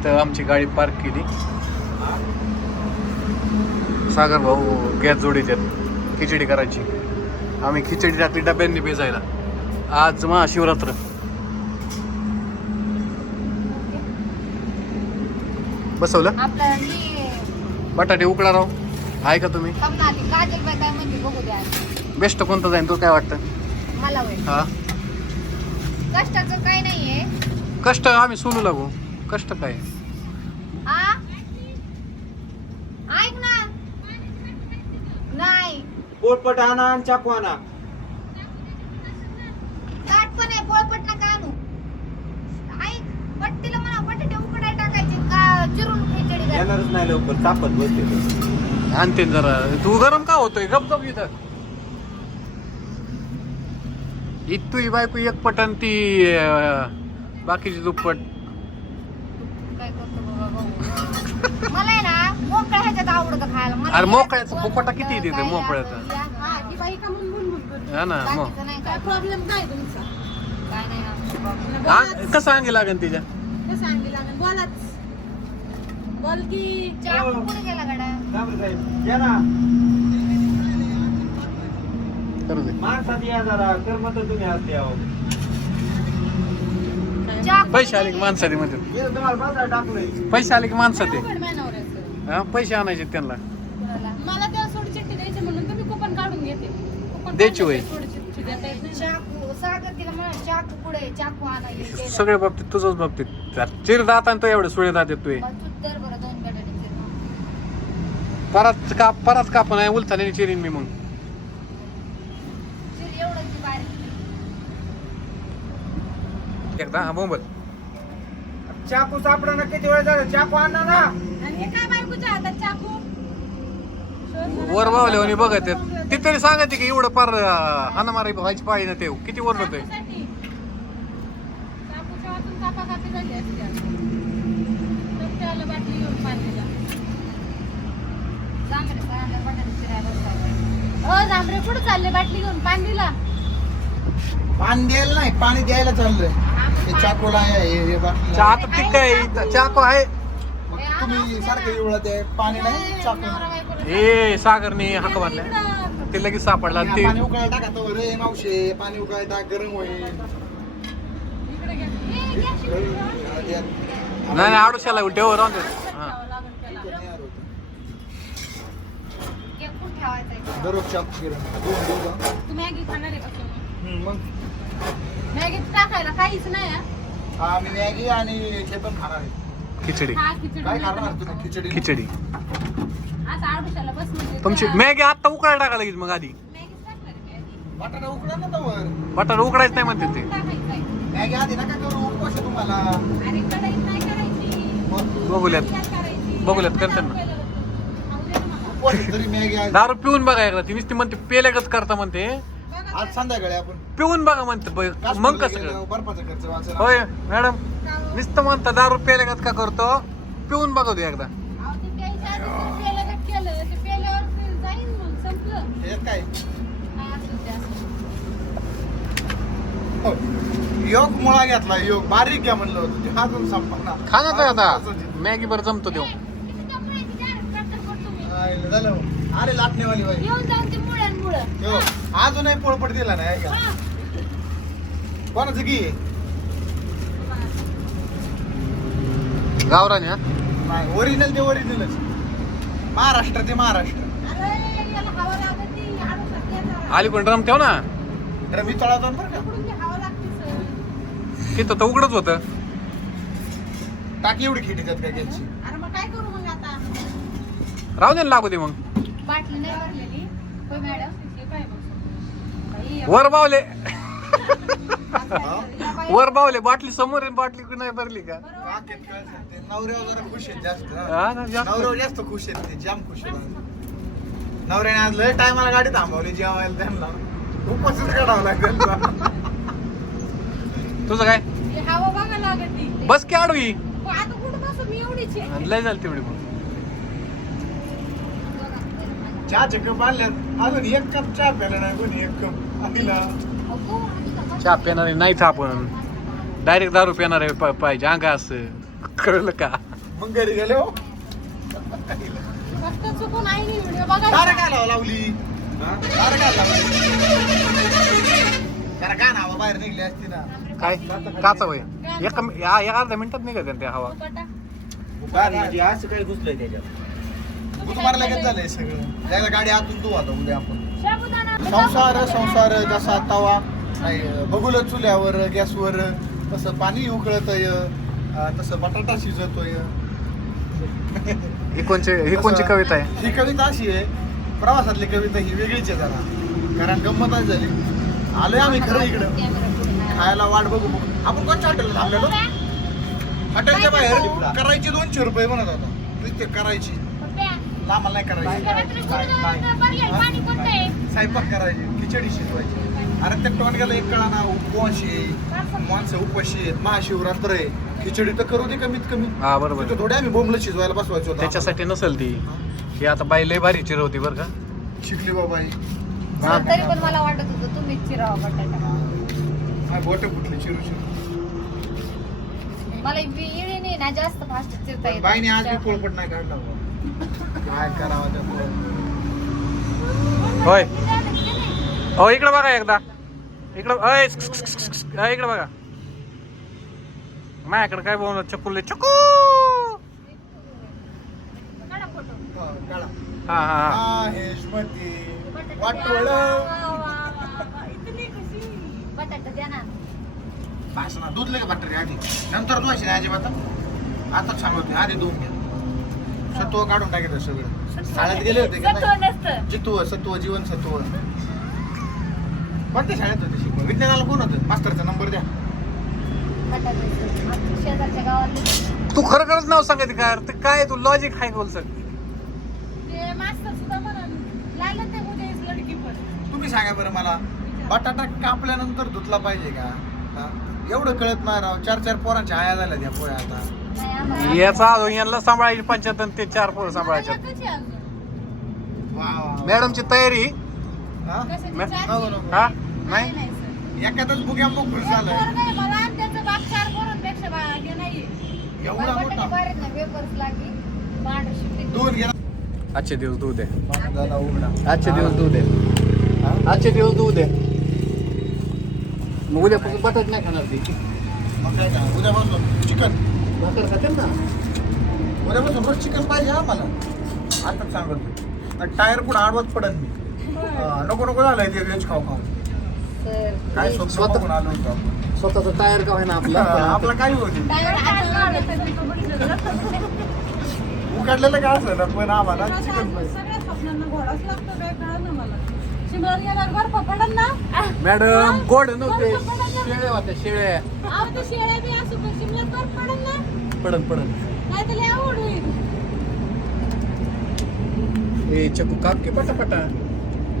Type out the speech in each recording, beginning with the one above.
इथं आमची गाडी पार्क केली. सागर भाऊ गॅस जोडीत आहेत खिचडी करायची. आम्ही खिचडी टाकली डब्यांनी भिजायला. आज महाशिवरात्र. बसवलं? बटाटे उकडा राव. आहे का तुम्ही? काय बेस्ट कोणतं जाईल तुला काय वाटतं? हा. कष्टाचं काही नाहीये. कष्ट आम्ही सोलू लागू. कष्ट काय? आ? ऐक ना. नाही. पोटपट आणा आणि चाकू आणा. ताट पण आहे पोळपट नका आणू. ऐक पट्टीला म्हणा बटाटे उकडाय टाकायचे का चिरून खिचडी करायची. येणारच नाही लवकर तापत बसते. आणते जरा. तू गरम का होतोय? गप गप इथं. इतू ही बायको एक पटन ती अं, बाकीची दुप्पट काय करतो बाबा भाऊ? मला आहे ना मोकळ्या ह्याच्यात आवडतं खायला. मला अरे हे मोकळ्याचं फुफटा किती असं, मोकळ्याचं? हा. हा ना मग. बाकीचं नाही काय काय प्रॉब्लेम काय तुमचा. काय नाही आमचं problem. आ- कसं अंगी लागेल तिच्या? कसं सांगितलं लागेल? बोलाच. बोल की. चहा कुठे गेला गड्या? जा बरं साहेब, या ना. करू दे. माणसात या जरा. कर्म तर तुम्ही असते अहो. चहा पैसे आले की बाजार टाकलंय पैसे आले की नवऱ्याचं. हा पैसे आणायचे त्यांना? मला त्याला द्यायची म्हणून तुम्ही कुपन काढून घेते कुपन द्यायची काढून होय. सोडी चिठ्ठी देता येत नाही ना. चाकू सागर तिला म्हणा चाकू पुढे चाकू आणायला सगळ्या बाबतीत तुझंच बाबतीत चिर दात आणि तो एवढे सुळे दात येतोय बरं दोन. परत काप परत काप नाही उलथाने चिरीन मी मग चिर एवढं की बारीक एकदा हा बोंबल. चाकू सापडा ना किती वेळ झाला? चाकू आणा ना. आणि हे काय बायकोच्या हातात चाकू? शोध. वर बावल्यावानी बघत आहेत. ती तरी सांगायची की एवढं पार हानामारी व्हायची पाहिजे ना ते किती वर होतंय? चाकूसाठी. चाकूच्या कापाकापी झाली असती बाटली घेऊन बटाटे चिरायला. अ जांभरे कुठं चालले? बाटली घेऊन पाणीला पाणी द्यायला नाही पाणी द्यायला चाललंय. चाकोला आहे हे हे बाटली चहा इथं चाको आहे तुम्ही सारखं एवढं ते पाणी नाही चाकू ए सागरने हाक मारल्या. ते लगेच सापडला ते पाणी उकळायला टाका तो रे मावशे पाणी उकळायला टाक गरम होईल. नाही नाही आडोशाला राहून दे हा आहे. दररोज चाकू दोन देऊ का? तू मॅगी खाणार आहे का? मग? मॅगीत टाकायला काहीच नाही हा. हा मी मॅगी आणि पण खाणार आहे. खिचडी. हा, खिचडी काय नाही खाणार तर तुम्ही? खिचडी? खिचडी. असं आडुशाला बस म्हणजे तुमची त्याला- मॅगी आत्ता उकळायला टाका लगेच मग आधी. मॅगीच टाकणार आहे मॅगी. बटाटा उकडा ना तवर. बटाटा उकडायचं नाही म्हणते ते. टाकायचं आहे. मॅगी आधी नका करू उपवास आहे तुम्हाला. अरे कढईत नाही करायची. मग? बघूल्यात. करायची. बघूल्यात, आता करतात ना. खाऊ दे ना मला. उपवास आहे तरी मॅगी आज दारू पिऊन बघा एकदा. ती नुसती म्हणते पेल्यागत करता म्हणते. आज संध्याकाळी आपण पिऊन बघा म्हणते ब- मग काश्मीरला कसं गेलो, कर बर्फाचा खर्च वाचला. होय मॅडम का- नुसतं म्हणता दारू पेल्यागत का करतो? पिऊन बघा तू एकदा. अहो, ते प्यायच्या आधी तुम्ही प्यायला का केलं? ते प्यायल्यावर ते जाईन मग, संपलं. हे काय? हा, असू दे, असू दे. हो. योग मुळा घेतला योग. बारीक घ्या म्हणलं होतं ते. अजून संपणार खा ना तो आता. मॅगी बरं जमतो देऊ किती कपड्याची करता बघ झालं. अरे लाटणेवाली बाई. येऊन जाऊन ते मुळ्यान मुळं. अजूनही पोळपट दिला नाही का हा. कोणाचं की गावराने हा? नाही. ओरिजिनल ते ओरिजिनलच महाराष्ट्र ते महाराष्ट्र. अरे, याला हवा लागती, आडूसात ये जरा. आली कोण ड्रम ठेव ना. तर मी तळातो बरं का. तिथं तर उघडच होतं. टाकी एवढी खिटी त्यात काय घ्यायची. अरे मग काय करू मग आता? राहू दे ना लागू दे मग. बाटली नाही भरलेली. होय मॅडम? वर बावले. हा? वर बावले. बाटली समोर आहे बाटली नाही भरली का? काकीत नवऱ्यावर जरा खुश आहेत जास्त. हा. हा ना, जास्त. नवऱ्यावर जास्त खुश आहेत ते जाम खुश आहेत. नवऱ्याने आज लय टायमाला गाडी थांबवली जेवायला त्यांना. उपवासच काढावं लागेल तुझं काय? हे हवा बघा लागती. बस की आडवी. आता कुठं बसू मी एवढीच आहे. लय झाली तेवढी मग चहाचे कप आणल्यात. अजून एक कप चहा प्याला नाही कोणी एक कप चहा पिणारे नाहीच आपण डायरेक्ट दारू पिणारे पा- पाहिजे अंगा असं? कळलं का? मग घरी गेले हो. लावली? बाहेर निघली असती ना. काय? काचा वय एका या या अर्ध्या मिनिटात निघत त्या हवा? म्हणजे असं काही घुसलंय त्याच्यात. मारला लगेच झालंय सगळं. त्याला गाडी आतून तू आता उद्या आपण. संसार संसार जसा तवा. नाही बघुल चुल्यावर गॅसवर तसं पाणी उकळतय तसं बटाटा शिजतोय. ही कोणची ही कोणची कविता आहे? ही कविता अशी आहे. प्रवासातली कविता ही वेगळीच आहे जरा. कारण गंमत आज झाली. आलोय आम्ही खरं इकडं. खायला वाट बघू बघू. आपण कोणत्या हॉटेलला थांबलेलो? हॉटेलच्या बाहेर करायची दोनशे रुपये म्हणत होता. करायची. लांब नाही करायची. स्वयंपाक करायची खिचडी शिजवायची. अरे त्या टोनग्याला एक कळा ना उपवास आहे. माणसं उपाशी आहेत महाशिवरात्र आहे. खिचडी तर करू दे कमीत कमी. हा बरोबर. तिथं थोडे आम्ही बोंबलं शिजवायला बसवायचो होतो. त्याच्यासाठी नसेल ती. ही? आता बाई लय भारी चिरवती बरं का. शिकली बाबा ही. हा. तरी पण मला वाटत होतं तुम्हीच चिरावा बटाटा. बोटं फुटली चिरू चिरू. मला इळी नाही ना जास्त फास्ट चिरता येत. बाईने आज मी पोळपट नाही काढला बाबा. काय करावं त्या? होय. हो इकडे बघा एकदा. इकडं अय इकडे बघा. माझ्याकडे काय बोलणार चकुले चकू. हा. हा हा दूध लगे बटर आधी. नंतर नाही अजिबात. आता सांगतो आधी धुवून घ्या. सत्व काढून टाकायचं सगळं. शाळेत गेले होते का सत्व नाही? नसतं. जितव सत्व जीवन सत्व. कोणत्या शाळेत होते शिकवा विज्ञानाला कोण होतं? मास्तरचा नंबर द्या. शेजारच्या तू खरं खरंच नाव सांगायचं काय ते काय तू लॉजिक आहे बोल सर ते मास्तर सुद्धा म्हणाल लागलं ते उद्या इस लडकी पण. तुम्ही सांगा बरं मला बटाटा कापल्यानंतर धुतला पाहिजे का? हा? एवढं कळत नाही राव. चार चार पोरांच्या आया झाल्या त्या पोळ्या आता. याचा अजून यांना सांभाळायची पंचायत आणि ते चार पोरं वा. मॅडमची तयारी. हा? मॅ-? नको, नको. हा नाही एखादंच बुग्या बुक झालंय. हे एवढा मोठा? दोन आजचे दिवस दूध आहे. झाला उघडा. आजचे दिवस दूध आहे. आजचे दिवस दूध आहे. मग उद्यापासून बटाट नाही खाणार ती. मग काय उद्यापासून चिकन. भाकर खाते ना उद्यापासून रोज चिकन पाहिजे हा मला आता सांगतो. टायर पुढे आडवत पडन मी हा, नको नको झालंय ते व्हेज खाऊ खाऊ. सर काय स्वप्न स्वतः- बघून आलो होतो आपण. स्वतःचा टायर का होईना आपला? आपला काही होती उकडलेलं काय असेल पण आम्हाला चिकन पाहिजे काय मॅडम गोड नव्हते शेळ्या होत्या शेळ्या अहो ते शेळ्या बी असू पण शिमल्यात बर्फ पडल ना. पडन पडन. नाही तर लय आवड होईल. ए चकू काप की पटापटा?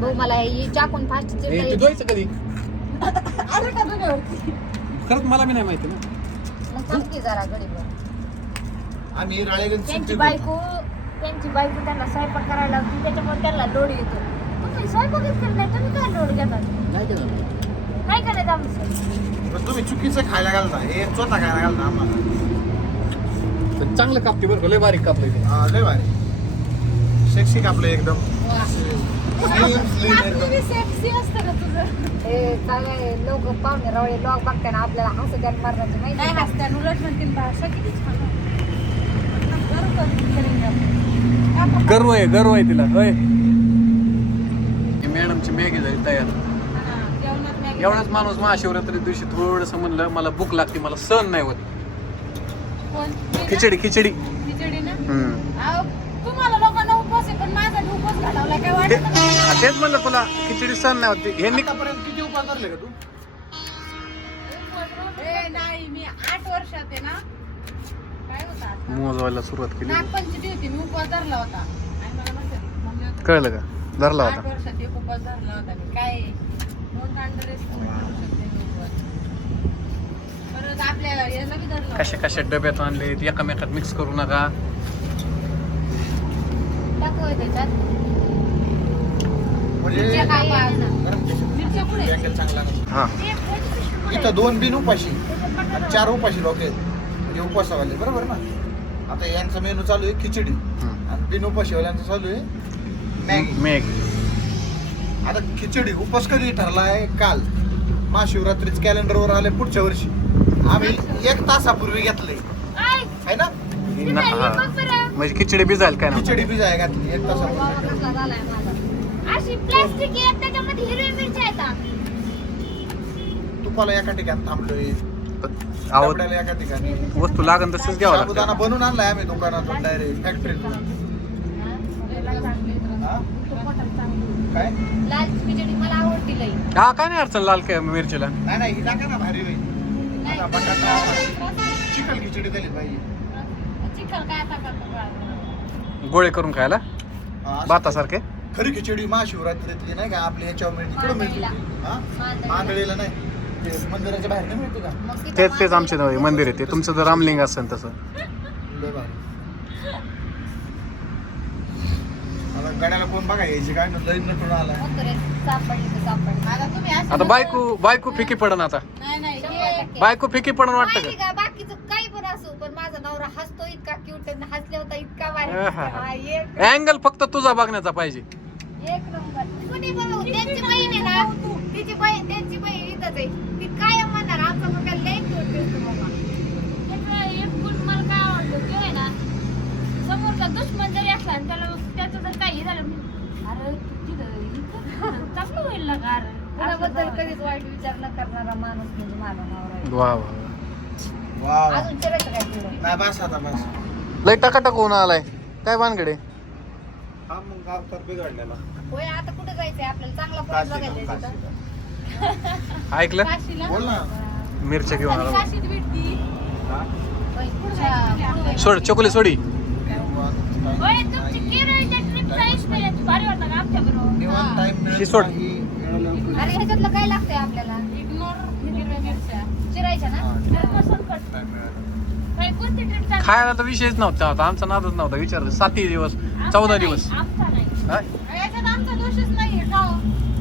भाऊ मला ही चाकून फास्ट ए ते धुवायचं कधी? आलं का तुझ्यावरती खरंच मला बी नाही माहिती ना. मग थांबकी जरा गडीवर आम्ही राळेगंज त्यांची बायको त्यांची बायको त्यांना स्वयंपाक करायला लागते त्याच्यामुळे त्यांना लोड येतो. तुम्ही स्वयंपाकच करत नाही तुम्ही काय लोड घेतात नाही काय करायचं आमचं. पण तुम्ही चुकीचं खायला घालता. हे स्वतः खायला घालता आम्हाला. पण चांगलं कापते बरं का, लय बारीक कापलं ते. हा, लय भारी. सेक्सी कापलं एकदम. Slim, slim एकदम. तुम्ही सेक्सी असतं का तुझं? हे काय लोक पाहुणे रावळे ब्लॉग बघताना आपल्याला हसू द्या नाही उलट म्हणतील भाषा किती छान आहे. गर्व. आपण- गर्व आहे गर्व आहे तिला. होय मॅडमची मॅगी झाली तयार हा, जेवणात मॅगी एवढाच माणूस महाशिवरात्री दिवशी थोडस म्हणलं मला भूक लागते मला सहन नाही होत? खिचडी खिचडी. तेच म्हणलं तुला खिचडी सहन नाही होती. हे निक आतापर्यंत किती उपास धरले का तू? ए, नाही मी आठ वर्षात आहे ना काय होता आता? मोजवायला सुरुवात केली. नागपंचमी होती मी उपवास धरला होता. आणि मला म्हणतात, मम्मी होती, कळलं का? धरला होता. वर्षात एक उपवास धरला होता मी. काय? कशा कशा डब्यात आणले एकामेकात मिक्स करू नका. म्हणजे. हा. इथं दोन बिन उपाशी. चार उपाशी लोक आहेत. म्हणजे उपवासावाले. बरोबर ना? आता यांचा मेनू चालू आहे खिचडी. आणि बिन उपाशीवाल्यांचं चालू आहे मॅगी. मेघ आता खिचडी उपास कधी ठरलाय? काल. महाशिवरात्रीच कॅलेंडरवर आले पुढच्या वर्षी. आम्ही एक तासापूर्वी घेतले आहे ना? ना- हा. म्हणजे खिचडी भिजायला काय ना खिचडी बी जाय घातली एक तासापूर्वी. बाबा कसला झालाय माझा. अशी प्लास्टिक आहे त्याच्यामध्ये हिरवी मिरची आहेत तुपाला एका ठिकाणी थांबलोय. एका ठिकाणी. वस्तू लागन तसंच घ्यावं साबुदाणा लागतं. बनवून आणलाय आम्ही दुकानातून डायरेक्ट फॅक्टरीतून काय? लाल खिचडी मला आवडती लई. हा काय नाही अडचण लाल काय मिरचीला? नाही नाही ही टाका ना भारी होईल. आता बटाटा चिकन खिचडी दिली पाहिजे चिखल काय आता करतो बाळा? गोळे करून खायला? हा, असं भातासारखे? खरी खिचडी महाशिवरात्रीतली नाही का? आपल्या याच्यावर मिळते. हा? नाही. ते मंदिराच्या बाहेर नाही मिळते का? मग तिथं तेच तेच आमचे नव्हे, मंदिर आहे ते. तुमचं जर रामलिंग असेल तसं. लय भारी आता गाड्याला कोण बघा यायची काय लई नटून सापडली आता तुम्ही असं आता बायको बायको फिकी पडन आता. नाही नाही शंभर हे- टक्के. बायको फिकी पडन वाटतं माहिती का? का बाकीचं काही पण असो पण माझा नवरा हसतो इतका क्यूट हसले होता इतका भारी. आहा. हा, एक अँगल फक्त तुझा बघण्याचा पाहिजे. एक नंबर. कुणी बघू त्यांची बहीण आहे ना तिची बहीण त्यांची बहीण इथंच आहे. ती कायम म्हणणार आमचा मुलगा लय क्यूट दिसतो बाबा त्याचं एक गुण मला काय आवडलं ते आहे ना समोरचा दुश्मन जरी असला आणि त्याला त्याचं जर काही झालं मी, अरे तिथं इथं चांगलं होईल ना का अरे कुणाबद्दल कधीच वाईट विचार न करणारा माणूस म्हणजे माझा नवरा आहे. वा वा वा. अजून चिरायचं काय पुढं? नाही बस आता बस. लय टकाटक होऊन आलाय. काय भानगडे? हा मग गाव तर बिघडलेला. होय आता कुठे जायचंय? आपल्याला चांगला पॉईंट बघायचा आहे तिथं. ऐकलं? काशीला. बोल ना. मिरच्या घेऊन आला. काशीत भेटती. हा? होय, पुढच्या- सोड चकोली सोडी. होय तुमची निवांत टाइम मिळत शिसोड. नाही, मिळालं अरे ह्याच्यातलं काय लागतंय आपल्याला? चिरायच्या ना? time मिळालं. खायला तर विषयच नव्हता आता. आमचा नादच नव्हता विचार साती दिवस चौदा दिवस. आमचा नाही. हा? याच्यात आमचा दोषच नाहीये का हो?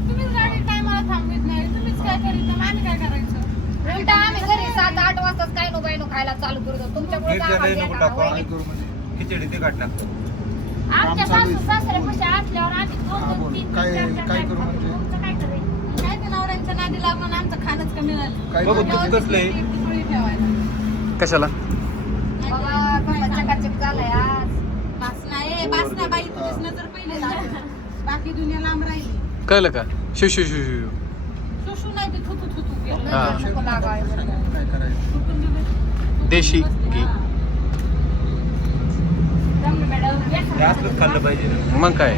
तुम्हीच गाडी टायमाला थांबवित नाही. तुम्हीच काय करीत नाही, आम्ही काय करायचं? उलटा आम्ही घरी सात आठ वाजताच काय नो बाय नो खायला चालू करतो. तुमच्यामुळे नीट जरा नको टाकू, करू म्हणजे खिचडी ते काढ टाकतो. आमच्या सासू आहे. सासऱ्यापाशी असल्यावर आम्ही दोन हा, दोन बोल. तीन काय- तीन चार चार काय करू. म्हणजे? तुमचं काय करायचं काय ते नवऱ्यांच्या नादी लागून आमचं खाणंच कमी झालं काय बघू? तू कसलं ठेवायला कशाला बाबा कसा चकाचक झालाय आज बासना ए बासना बाई तुझीच नजर पहिले. बाकी दुनिया लांब राहिली कळलं का शिव शिव शिव शिव सुशू नाही ती थुतू थुतू केलं हा. नजर नको लागायला. काय करायचं थुकून दिलं. देशी घी. हा. मॅडम जास्तच खाल्लं पाहिजे मग काय?